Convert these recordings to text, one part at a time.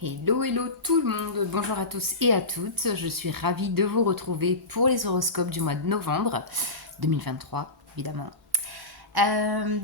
Hello, hello tout le monde, bonjour à tous et à toutes, je suis ravie de vous retrouver pour les horoscopes du mois de novembre 2023, évidemment.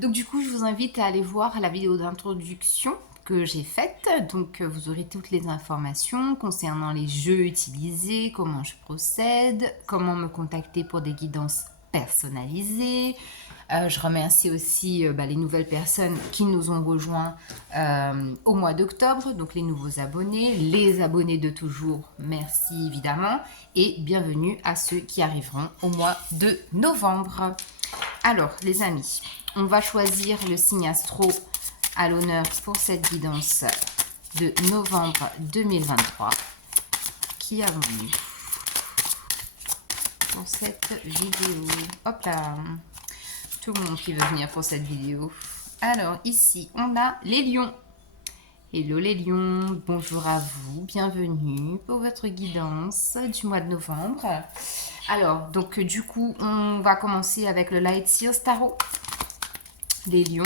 Donc du coup, je vous invite à aller voir la vidéo d'introduction que j'ai faite, donc vous aurez toutes les informations concernant les jeux utilisés, comment je procède, comment me contacter pour des guidances personnalisées. Je remercie aussi les nouvelles personnes qui nous ont rejoints au mois d'octobre, donc les nouveaux abonnés, les abonnés de toujours, merci évidemment, et bienvenue à ceux qui arriveront au mois de novembre. Alors les amis, on va choisir le signe astro à l'honneur pour cette guidance de novembre 2023. Qui avons-nous pour cette vidéo? Hop là, tout le monde qui veut venir pour cette vidéo. Alors ici, on a les lions. Hello les lions, bonjour à vous, bienvenue pour votre guidance du mois de novembre. Alors, donc du coup, on va commencer avec le Light Seals Tarot. Les lions.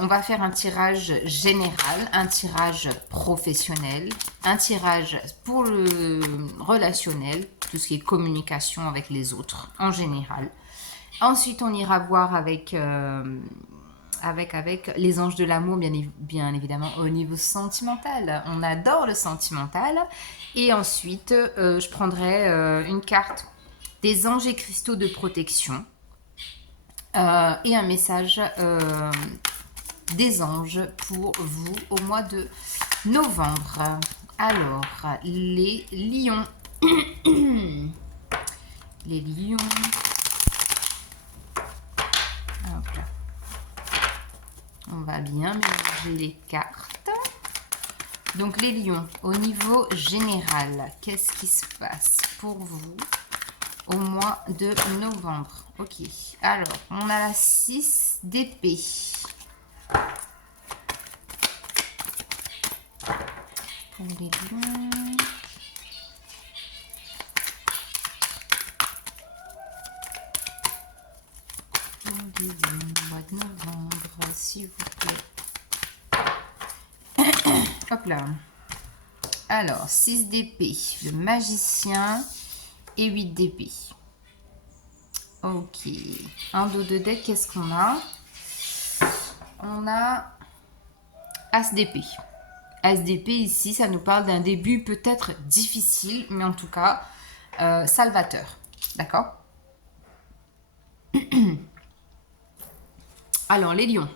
On va faire un tirage général, un tirage professionnel, un tirage pour le relationnel, tout ce qui est communication avec les autres en général. Ensuite, on ira voir avec les anges de l'amour, bien évidemment, au niveau sentimental. On adore le sentimental. Et ensuite, je prendrai une carte des anges et cristaux de protection et un message des anges pour vous au mois de novembre. Alors, les lions. Les lions. Hop là. On va bien mélanger les cartes. Donc les lions, au niveau général, qu'est-ce qui se passe pour vous au mois de novembre? Ok, alors on a la 6 d'épée. Pour les lions. Pour les lions, mois de novembre, s'il vous plaît. Hop là. Alors, 6 d'épée, le magicien et 8 d'épée. Ok. Un dos de deck, qu'est-ce qu'on a? On a As d'épée. As d'épée, ici, ça nous parle d'un début peut-être difficile, mais en tout cas, salvateur. D'accord? Alors, les lions.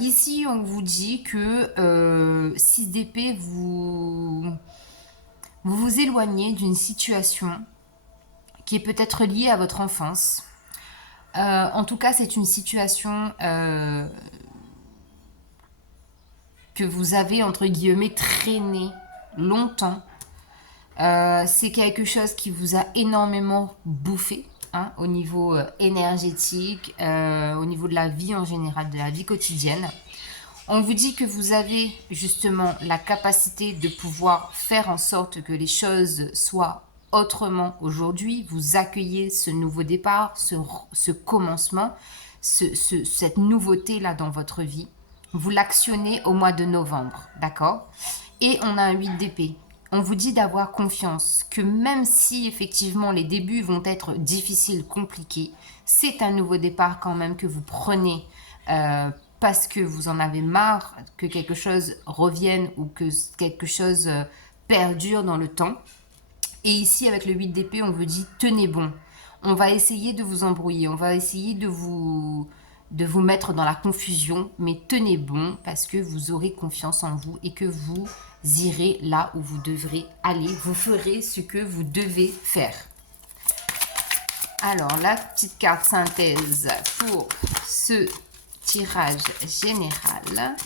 Ici, on vous dit que 6 d'épée, vous vous éloignez d'une situation qui est peut-être liée à votre enfance. En tout cas, c'est une situation que vous avez, entre guillemets, traînée longtemps. C'est quelque chose qui vous a énormément bouffé. Hein, au niveau énergétique, au niveau de la vie en général, de la vie quotidienne. On vous dit que vous avez justement la capacité de pouvoir faire en sorte que les choses soient autrement aujourd'hui. Vous accueillez ce nouveau départ, ce commencement, cette nouveauté-là dans votre vie. Vous l'actionnez au mois de novembre, d'accord? Et on a un 8 d'épée. On vous dit d'avoir confiance, que même si effectivement les débuts vont être difficiles, compliqués, c'est un nouveau départ quand même que vous prenez parce que vous en avez marre que quelque chose revienne ou que quelque chose perdure dans le temps. Et ici, avec le 8 d'épée, on vous dit tenez bon. On va essayer de vous embrouiller, on va essayer de vous mettre dans la confusion, mais tenez bon parce que vous aurez confiance en vous et que vous irez là où vous devrez aller. Vous ferez ce que vous devez faire. Alors, la petite carte synthèse pour ce tirage général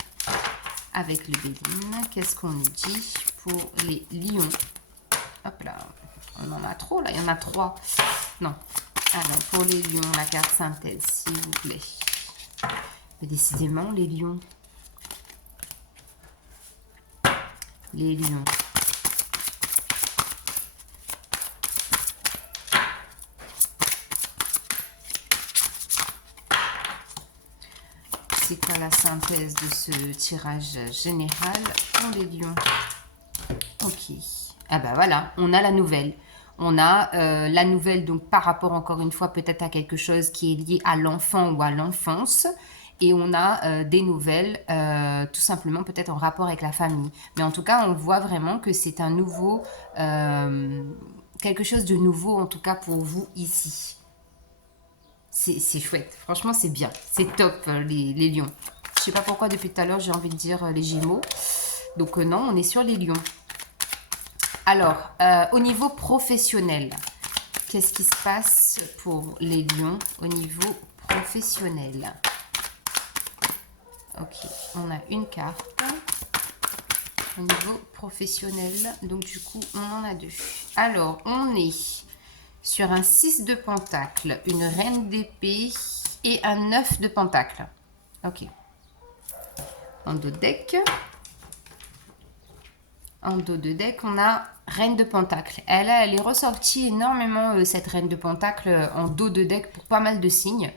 avec le Béline. Qu'est-ce qu'on nous dit pour les lions? Hop là, on en a trop là, il y en a 3. Non. Alors, pour les lions, la carte synthèse, s'il vous plaît. Mais décidément, les lions. Les lions. c'est quoi la synthèse de ce tirage général pour les lions? Ok. Ah ben voilà, on a la nouvelle. On a la nouvelle, donc par rapport encore une fois peut-être à quelque chose qui est lié à l'enfant ou à l'enfance. Et on a des nouvelles, tout simplement peut-être en rapport avec la famille. Mais en tout cas, on voit vraiment que c'est un nouveau, quelque chose de nouveau en tout cas pour vous ici. C'est chouette, franchement c'est bien, c'est top les lions. Je sais pas pourquoi depuis tout à l'heure j'ai envie de dire les gémeaux. Donc non, on est sur les lions. Alors, au niveau professionnel, qu'est-ce qui se passe pour les lions au niveau professionnel? Ok, on a une carte au niveau professionnel, donc du coup on en a deux. Alors, on est sur un 6 de pentacle, une reine d'épée et un 9 de pentacle. Ok. En dos de deck. En dos de deck, on a reine de pentacle. Elle est ressortie énormément, cette reine de pentacle, en dos de deck pour pas mal de signes.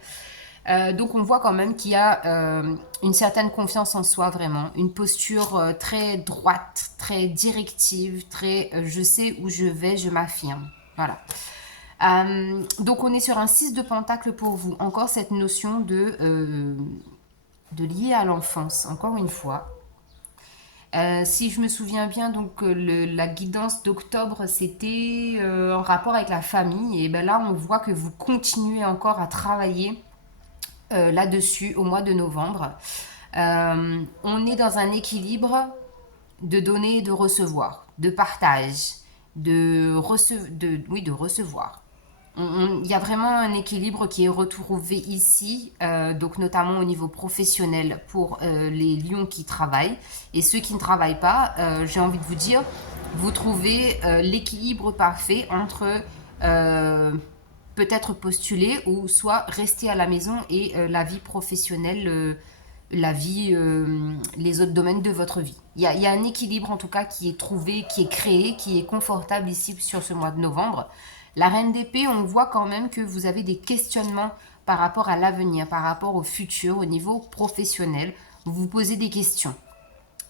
Donc on voit quand même qu'il y a une certaine confiance en soi, vraiment. Une posture très droite, très directive, très je sais où je vais, je m'affirme. Voilà. Donc on est sur un 6 de pentacle pour vous. Encore cette notion de lier à l'enfance, encore une fois. Si je me souviens bien, donc la guidance d'octobre, c'était en rapport avec la famille. Et ben là, on voit que vous continuez encore à travailler là-dessus au mois de novembre. On est dans un équilibre de donner et de recevoir, de partage, de recevoir. Il y a vraiment un équilibre qui est retrouvé ici, donc notamment au niveau professionnel pour les lions qui travaillent. Et ceux qui ne travaillent pas, j'ai envie de vous dire, vous trouvez l'équilibre parfait entre peut-être postuler ou soit rester à la maison et la vie professionnelle, la vie, les autres domaines de votre vie. Il y a un équilibre en tout cas qui est trouvé, qui est créé, qui est confortable ici sur ce mois de novembre. La reine d'épée, on voit quand même que vous avez des questionnements par rapport à l'avenir, par rapport au futur, au niveau professionnel. Vous vous posez des questions.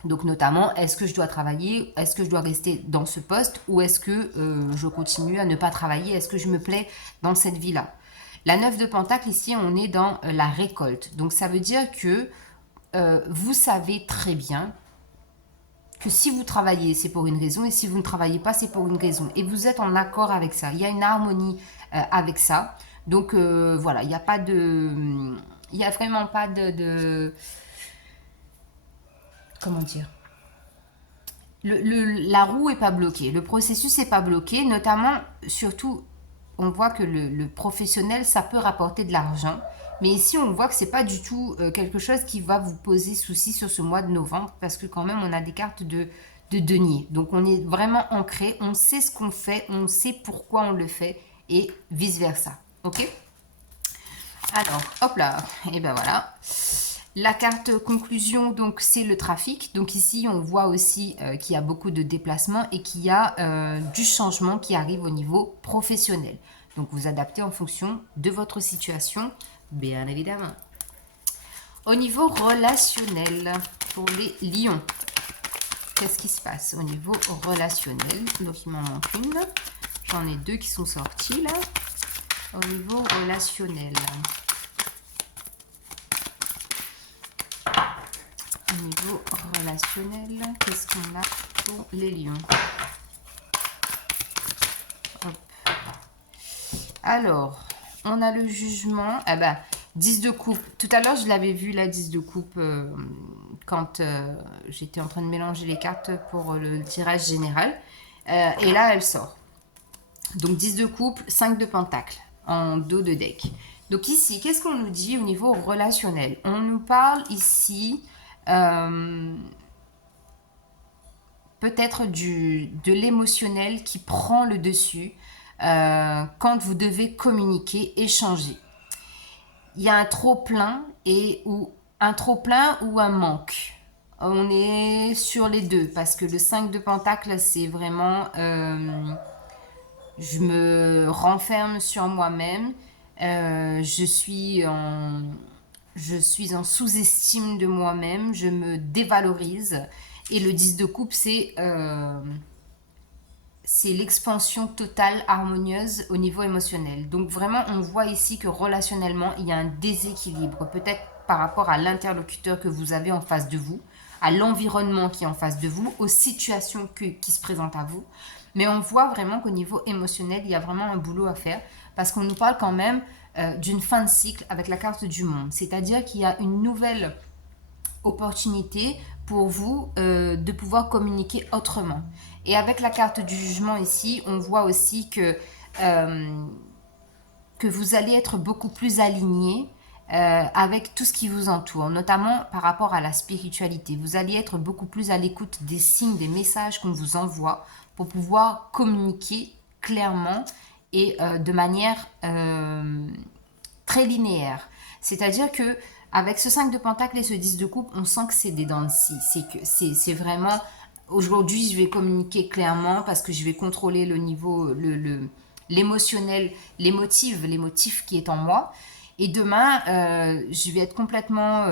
Donc notamment, est-ce que je dois travailler? Est-ce que je dois rester dans ce poste? Ou est-ce que je continue à ne pas travailler? Est-ce que je me plais dans cette vie-là? La 9 de pentacle, ici, on est dans la récolte. Donc ça veut dire que vous savez très bien que si vous travaillez, c'est pour une raison, et si vous ne travaillez pas, c'est pour une raison. Et vous êtes en accord avec ça. Il y a une harmonie avec ça. Donc voilà, il n'y a pas de... Il n'y a vraiment pas de comment dire, la roue est pas bloquée, le processus n'est pas bloqué, notamment, surtout, on voit que le professionnel, ça peut rapporter de l'argent, mais ici, on voit que c'est pas du tout quelque chose qui va vous poser souci sur ce mois de novembre, parce que quand même, on a des cartes de denier. Donc, on est vraiment ancré, on sait ce qu'on fait, on sait pourquoi on le fait, et vice-versa. Ok? Alors, hop là, et ben voilà. La carte conclusion, donc c'est le trafic. Donc ici, on voit aussi qu'il y a beaucoup de déplacements et qu'il y a du changement qui arrive au niveau professionnel. Donc vous adaptez en fonction de votre situation, bien évidemment. Au niveau relationnel, pour les lions, qu'est-ce qui se passe au niveau relationnel? Donc il m'en manque une. J'en ai deux qui sont sortis là. Au niveau relationnel. Au niveau relationnel, qu'est-ce qu'on a pour les lions? Hop. Alors, on a le jugement. Ah bah, 10 de coupe. Tout à l'heure, je l'avais vu, la 10 de coupe, quand j'étais en train de mélanger les cartes pour le tirage général. Et là, elle sort. Donc, 10 de coupe, 5 de pentacle en dos de deck. Donc ici, qu'est-ce qu'on nous dit au niveau relationnel? On nous parle ici... peut-être de l'émotionnel qui prend le dessus quand vous devez communiquer, échanger. Il y a un trop-plein ou un manque. On est sur les deux parce que le 5 de pentacle, c'est vraiment je me renferme sur moi-même. Je suis en je suis en sous-estime de moi-même, je me dévalorise. Et le 10 de coupe, c'est l'expansion totale, harmonieuse au niveau émotionnel. Donc vraiment, on voit ici que relationnellement, il y a un déséquilibre, peut-être par rapport à l'interlocuteur que vous avez en face de vous, à l'environnement qui est en face de vous, aux situations qui se présentent à vous. Mais on voit vraiment qu'au niveau émotionnel, il y a vraiment un boulot à faire, parce qu'on nous parle quand même d'une fin de cycle avec la carte du monde. C'est-à-dire qu'il y a une nouvelle opportunité pour vous de pouvoir communiquer autrement. Et avec la carte du jugement ici, on voit aussi que vous allez être beaucoup plus aligné avec tout ce qui vous entoure, notamment par rapport à la spiritualité. Vous allez être beaucoup plus à l'écoute des signes, des messages qu'on vous envoie pour pouvoir communiquer clairement et de manière très linéaire. C'est-à-dire que avec ce 5 de pentacle et ce 10 de coupe, on sent que c'est des dents de scie. C'est vraiment, aujourd'hui, je vais communiquer clairement parce que je vais contrôler le niveau, l'émotionnel, les motifs qui est en moi. Et demain, je vais être complètement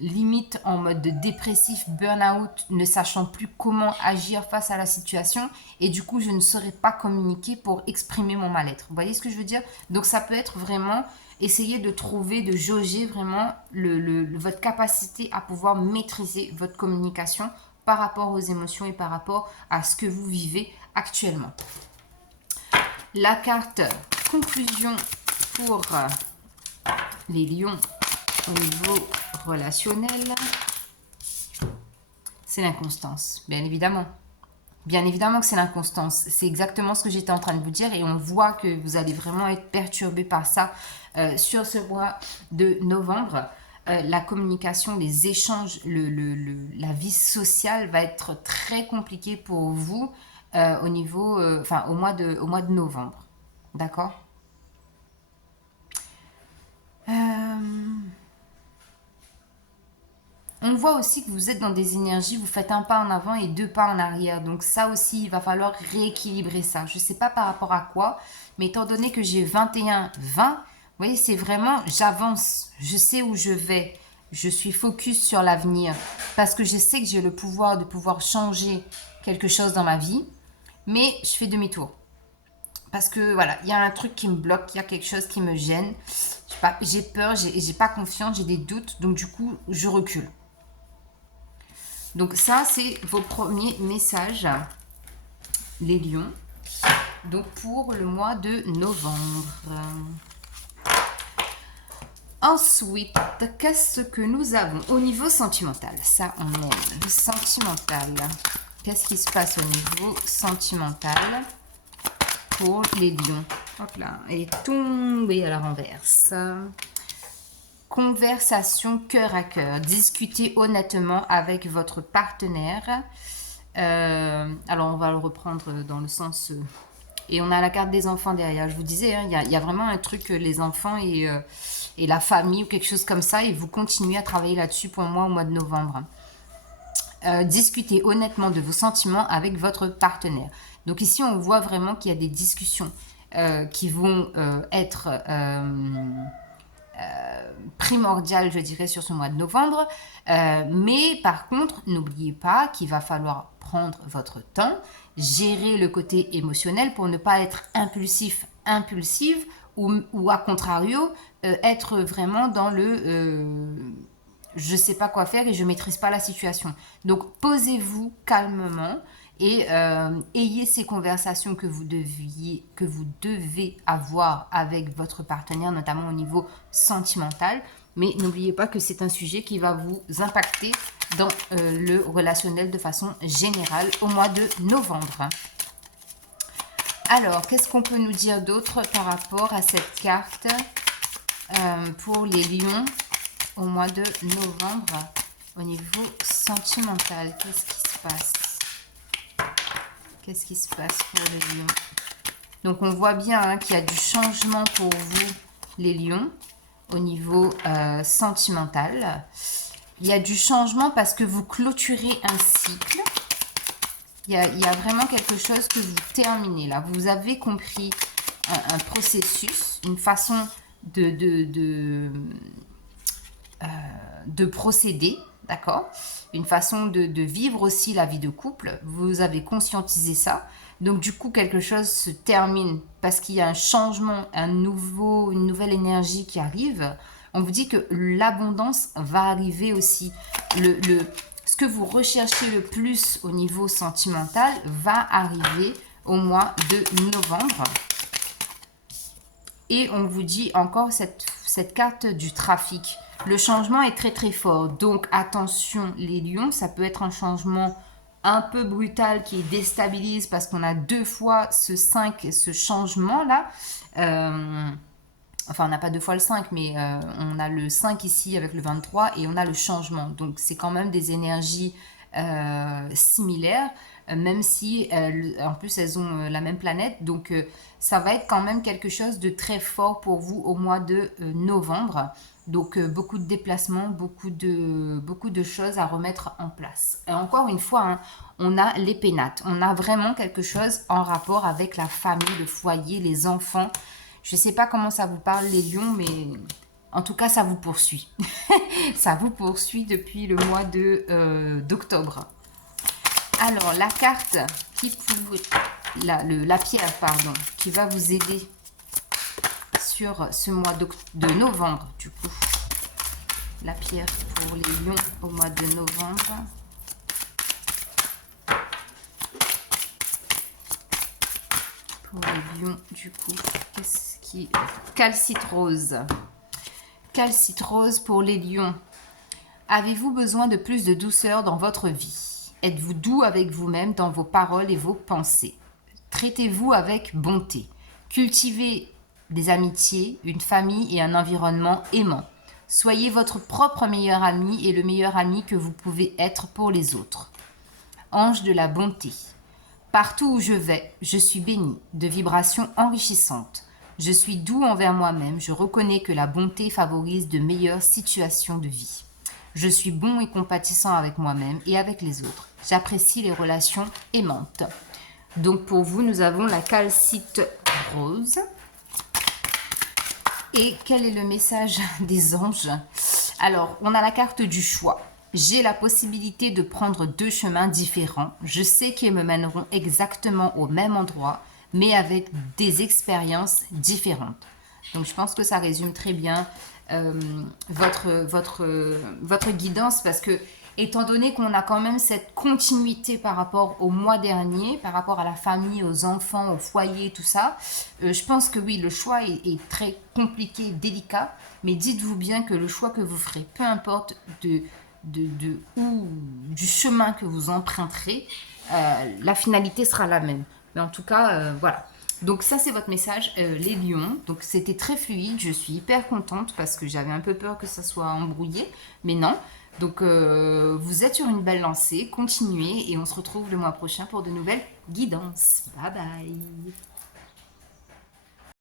limite en mode dépressif, burn-out, ne sachant plus comment agir face à la situation. Et du coup, je ne saurais pas communiquer pour exprimer mon mal-être. Vous voyez ce que je veux dire? Donc ça peut être vraiment essayer de trouver, de jauger vraiment votre capacité à pouvoir maîtriser votre communication par rapport aux émotions et par rapport à ce que vous vivez actuellement. La carte conclusion pour les lions au niveau relationnel, c'est l'inconstance, bien évidemment. Bien évidemment que c'est l'inconstance. C'est exactement ce que j'étais en train de vous dire et on voit que vous allez vraiment être perturbé par ça sur ce mois de novembre. La communication, les échanges, la vie sociale va être très compliquée pour vous au niveau, au mois de novembre. D'accord? On voit aussi que vous êtes dans des énergies, vous faites un pas en avant et deux pas en arrière. Donc ça aussi, il va falloir rééquilibrer ça. Je ne sais pas par rapport à quoi, mais étant donné que j'ai 21, 20, vous voyez, c'est vraiment, j'avance, je sais où je vais. Je suis focus sur l'avenir parce que je sais que j'ai le pouvoir de pouvoir changer quelque chose dans ma vie, mais je fais demi-tour. Parce que voilà, il y a un truc qui me bloque, il y a quelque chose qui me gêne. J'ai peur, j'ai pas confiance, j'ai des doutes, donc du coup, je recule. Donc ça, c'est vos premiers messages, les lions. Donc pour le mois de novembre. Ensuite, qu'est-ce que nous avons au niveau sentimental? Ça, on aime le sentimental. Qu'est-ce qui se passe au niveau sentimental pour les lions? Hop là, elle est tombée à la renverse. Conversation cœur à cœur. Discutez honnêtement avec votre partenaire. Alors, on va le reprendre dans le sens... et on a la carte des enfants derrière. Je vous disais, hein, y a vraiment un truc, les enfants et la famille ou quelque chose comme ça. Et vous continuez à travailler là-dessus pour moi au mois de novembre. Discutez honnêtement de vos sentiments avec votre partenaire. Donc ici, on voit vraiment qu'il y a des discussions qui vont être... primordial, je dirais, sur ce mois de novembre. Mais par contre, n'oubliez pas qu'il va falloir prendre votre temps, gérer le côté émotionnel pour ne pas être impulsif, impulsive, ou à contrario, être vraiment dans le je sais pas quoi faire et je maîtrise pas la situation. Donc posez-vous calmement et ayez ces conversations que vous devez avoir avec votre partenaire, notamment au niveau sentimental. Mais n'oubliez pas que c'est un sujet qui va vous impacter dans le relationnel de façon générale au mois de novembre. Alors, qu'est-ce qu'on peut nous dire d'autre par rapport à cette carte pour les lions au mois de novembre au niveau sentimental? Qu'est-ce qui se passe? Qu'est-ce qui se passe pour les lions? Donc, on voit bien qu'il y a du changement pour vous, les lions, au niveau sentimental. Il y a du changement parce que vous clôturez un cycle. Il y a vraiment quelque chose que vous terminez là. Vous avez compris un processus, une façon de procéder, d'accord? Une façon de vivre aussi la vie de couple. Vous avez conscientisé ça. Donc du coup, quelque chose se termine parce qu'il y a un changement, une nouvelle énergie qui arrive. On vous dit que l'abondance va arriver aussi. Ce que vous recherchez le plus au niveau sentimental va arriver au mois de novembre. Et on vous dit encore cette carte du trafic. Le changement est très très fort. Donc attention les lions, ça peut être un changement un peu brutal qui déstabilise parce qu'on a 2 fois ce 5, ce changement-là. Enfin, on n'a pas 2 fois le 5, mais on a le 5 ici avec le 23 et on a le changement. Donc, c'est quand même des énergies similaires, même si en plus elles ont la même planète. Donc, ça va être quand même quelque chose de très fort pour vous au mois de novembre. Donc, beaucoup de déplacements, beaucoup de choses à remettre en place. Et encore une fois, hein, on a les pénates. On a vraiment quelque chose en rapport avec la famille, le foyer, les enfants. Je ne sais pas comment ça vous parle, les lions, mais en tout cas, ça vous poursuit. Ça vous poursuit depuis le mois d'octobre. Alors, la carte qui la pierre, pardon, qui va vous aider sur ce mois de novembre, du coup. La pierre pour les lions au mois de novembre. Pour les lions, du coup, qu'est-ce qui... Calcitrose. Calcitrose pour les lions. Avez-vous besoin de plus de douceur dans votre vie? Êtes-vous doux avec vous-même dans vos paroles et vos pensées? Traitez-vous avec bonté. Cultivez des amitiés, une famille et un environnement aimant. Soyez votre propre meilleur ami et le meilleur ami que vous pouvez être pour les autres. Ange de la bonté. Partout où je vais, je suis béni de vibrations enrichissantes. Je suis doux envers moi-même, je reconnais que la bonté favorise de meilleures situations de vie. Je suis bon et compatissant avec moi-même et avec les autres. J'apprécie les relations aimantes. Donc pour vous, nous avons la calcite rose. Et quel est le message des anges? Alors, on a la carte du choix. J'ai la possibilité de prendre 2 chemins différents. Je sais qu'ils me mèneront exactement au même endroit, mais avec des expériences différentes. Donc, je pense que ça résume très bien votre guidance parce que, étant donné qu'on a quand même cette continuité par rapport au mois dernier, par rapport à la famille, aux enfants, au foyer, tout ça, je pense que oui, le choix est très compliqué, délicat, mais dites-vous bien que le choix que vous ferez, peu importe du chemin que vous emprunterez, la finalité sera la même. Mais en tout cas, voilà. Donc ça, c'est votre message, les lions. Donc c'était très fluide, je suis hyper contente parce que j'avais un peu peur que ça soit embrouillé, mais non. Donc vous êtes sur une belle lancée, continuez et on se retrouve le mois prochain pour de nouvelles guidances. Bye bye.